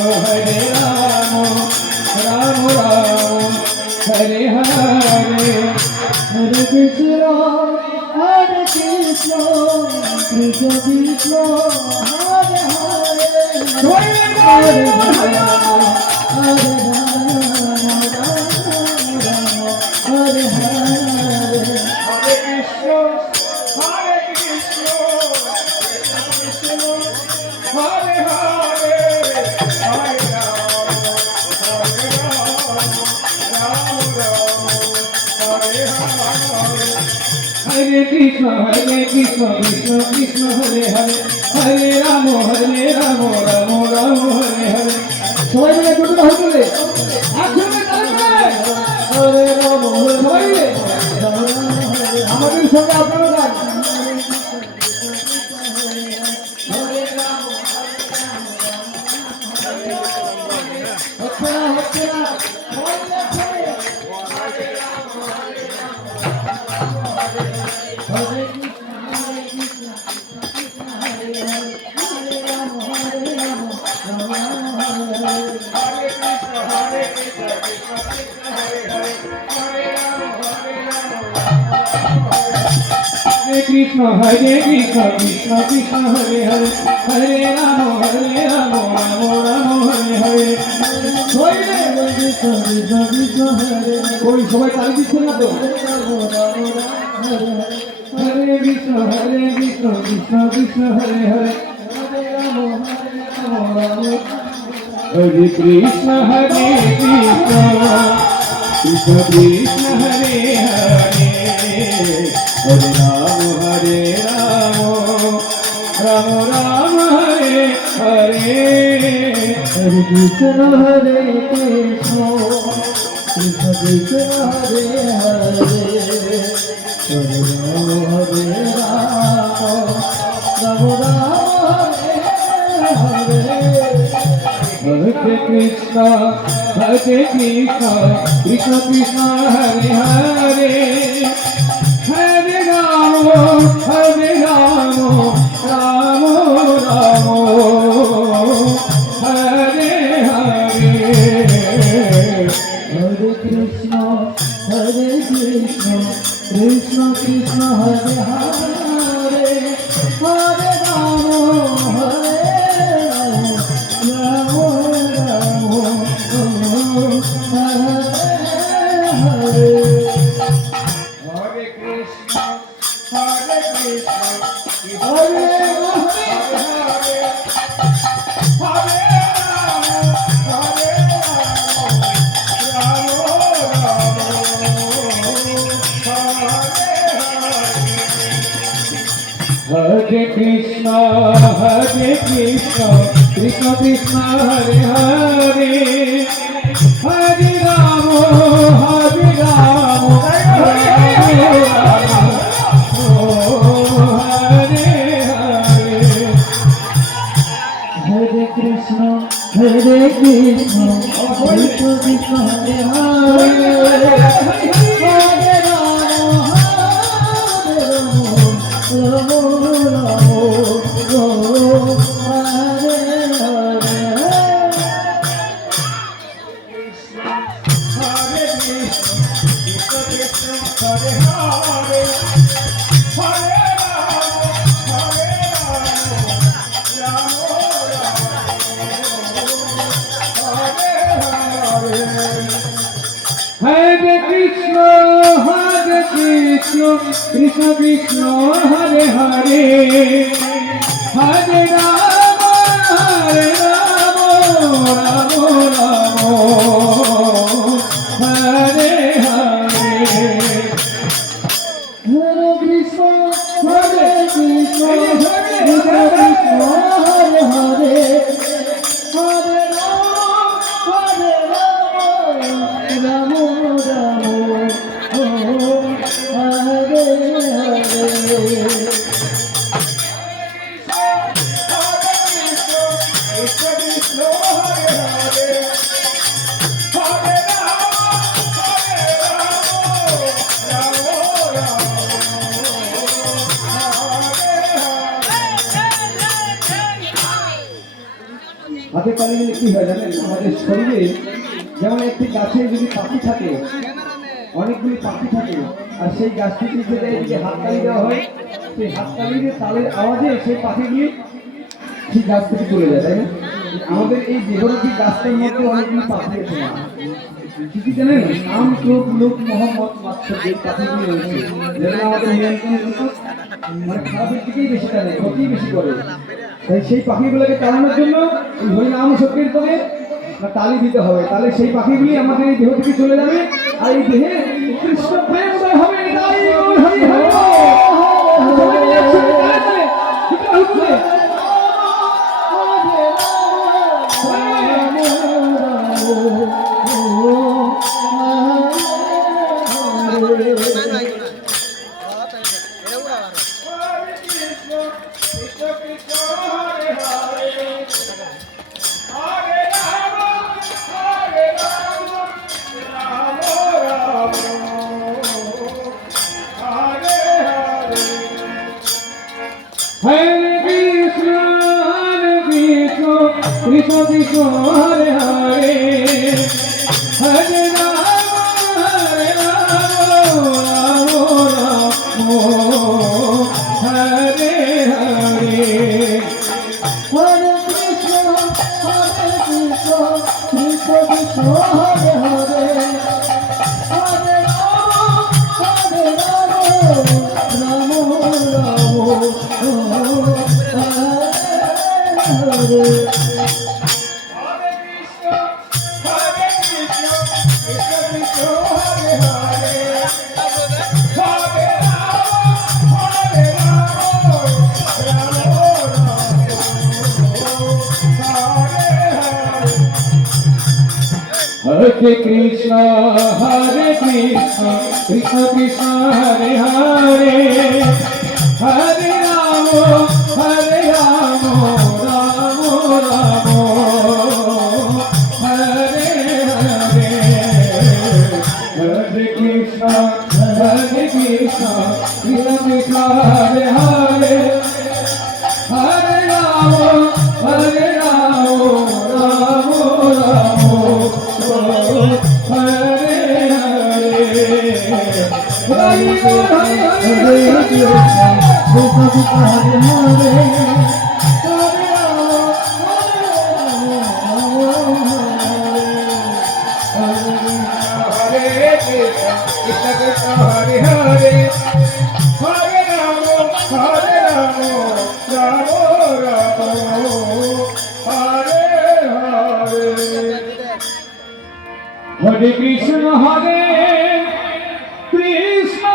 Hare Rama, Rama Rama, Hare Hare, Hare Krishna, Hare Krishna, Krishna Krishna, Hare Hare, Hare Rama, Hare Rama, Hare Hare, Hare Krishna, Hare Krishna, Krishna Krishna, Hare Hare. Hare Krishna, Krishna Krishna, Hare Hare, Hare Rama, Rama Rama, Hare Hare. সবাই মিলে দুটো হাত তুলে একসঙ্গে তালি করে হরে রাম সবাই মিলে আমাদের সঙ্গে আপনারা গান। হচ্ছে না Krishna, Hare Krishna, Krishna Krishna, Hare Hare, Hare Rama, Rama Rama, Hare Hare. कोई सबाई ताली दिच्छे ना तो हरे कृष्ण कृष्ण कृष्ण हरे हरे हरे कृष्ण कृष्ण कृष्ण हरे हरे हरे राम राम राम हरे हरे हरे कृष्ण कृष्ण कृष्ण हरे हरे हरे राम राम राम हरे हरे कृष्ण कृष्ण कृष्ण हरे हरे हरे राम राम राम हरे हरे हरे कृष्ण कृष्ण कृष्ण हरे हरे हरे राम राम हरे हरे कृष्ण हरे Hare Krishna, Krishna Krishna, Hare Hare, Hare Rama, Hare Rama, Hare Hare. Hare Krishna, Krishna Krishna, Hare Hare, Hare Krishna Krishna, Hare Hare, Hare Rama, Rama Rama, Hare Hare. Hare Krishna, Krishna Krishna, Hare Hare, Hare Rama, Rama Rama. হাতে হাতে তালি দিলে কি হয় জানেন? আমাদের শরীরে যেমন একটি গাছে যদি পাখি থাকে, অনেকগুলি পাখি থাকে, আর সেই গাছটি নিচে দেয় যদি হাততালি দেওয়া হয়, সেই হাততালির তালের আওয়াজে সেই পাখিগুলি সেই গাছ থেকে চলে যায়, তাই না? আমাদের এই দেহরূপী গাছটার মধ্যে অনেকগুলি পাখি আছে না, কি জানেন? নাম চোখ লোক মোহাম্মদ মাত্র যে পাখিগুলি রয়েছে, যেগুলো আমাদের নিয়ন্ত্রণ মানে খারাপের দিকেই বেশি টানে, ক্ষতি বেশি করে। তাই সেই পাখিগুলোকে তাড়ানোর জন্য এই হরিনাম সংকীর্তনে তালি দিতে হবে, তাহলে সেই পাখিগুলি আমাদের এই দেহ থেকে চলে যাবে, আর এই দেহে কৃষ্ণ প্রেম উদয় হবে। তাই হরি হরি সবাই মিলে একসাথে তালে তালে ঠিক আছে? Hare Krishna, Krishna Krishna, Hare Hare, Hare Rama, Rama Rama, Hare Hare. Hare Krishna, Krishna Krishna, Hare Hare, Hare Rama, Rama Rama. Hare Krishna, Hare Krishna, Krishna Krishna, Hare Hare, Hare Rama, Rama Rama, Hare Hare. Hare Krishna, Krishna Krishna, Hare Hare, Hare Rama, Rama Hare Krishna, Hare Krishna.